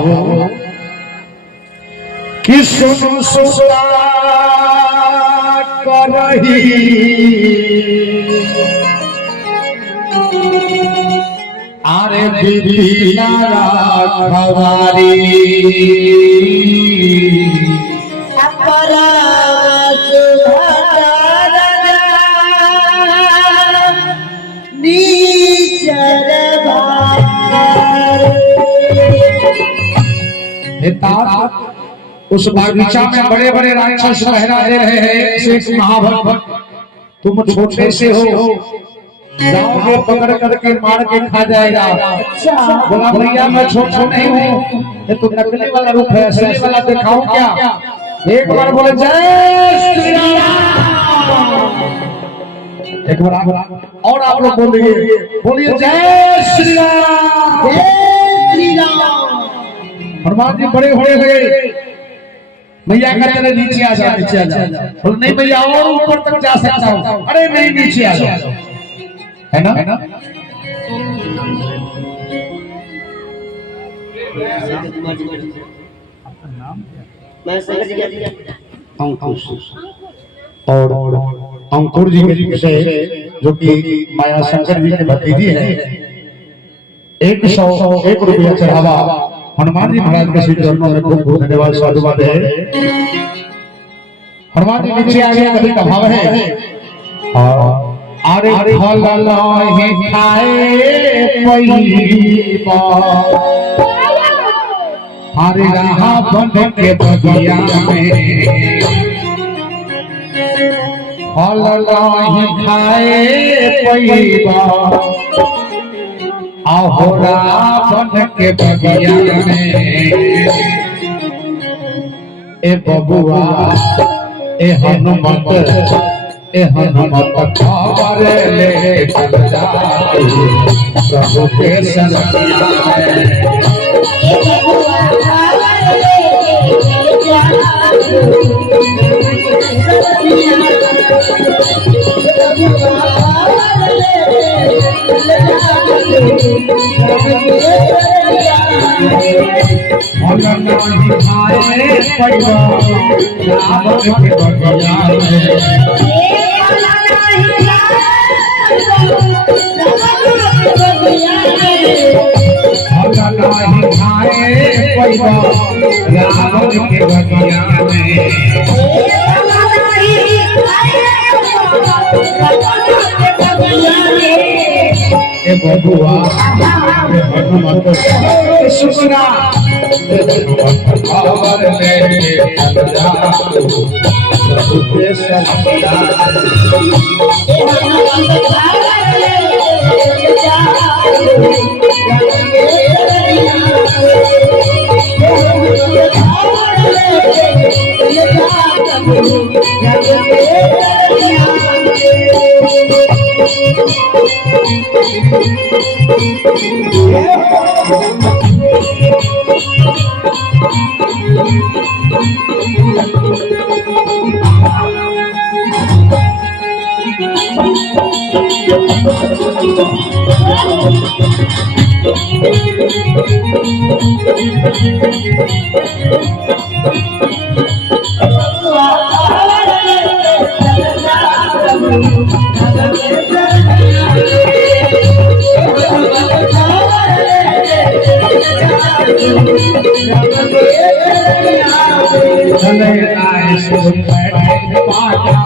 भावो कि सुनो सुता करही आरे बिना खवारी उस बागीचा में बड़े बड़े राक्षस पहरा दे रहे हैं। शेख महाभक्त तुम छोटे से हो, जाओगे पकड़ करके मार के खा जाएगा। बोला भैया मैं छोटा नहीं हूँ, ये तो नकली वाला रूप है, असली वाला दिखाऊं क्या? एक बार बोले जय श्री राम। एक बार और आप लोग बोलिए, बोलिए जय श्री राम। जय श्री राम। हनुमान जी बड़े बड़े हुए, मैया का चले नीचे आ जा, नीचे आ जा। बोल नहीं भैया और ऊपर तक जा सकता हूँ। अरे नहीं नीचे आ जाओ, है ना? और अंकुर जी के जो कि माया शंकर जी के भतीजी है, 101 रुपया चढ़ावा हनुमान जी महाराज के श्री चरणों में खूब खूब धन्यवाद साधुवाद है। हनुमान जी नीचे आ गए, कभी का भाव है अरे फल नहीं खाए पैबा हरे रहा बन के बगिया में, फल नहीं खाए पैबा आहोरा बन के बगिया में। ए बबुआ ए हनुमत खबर ले चल जाओ प्रभु के सनिया में। बबुआ हनुमत सुना खबर ले चल जाओ प्रभु के सनिया चले आए सुन बैठे पाटा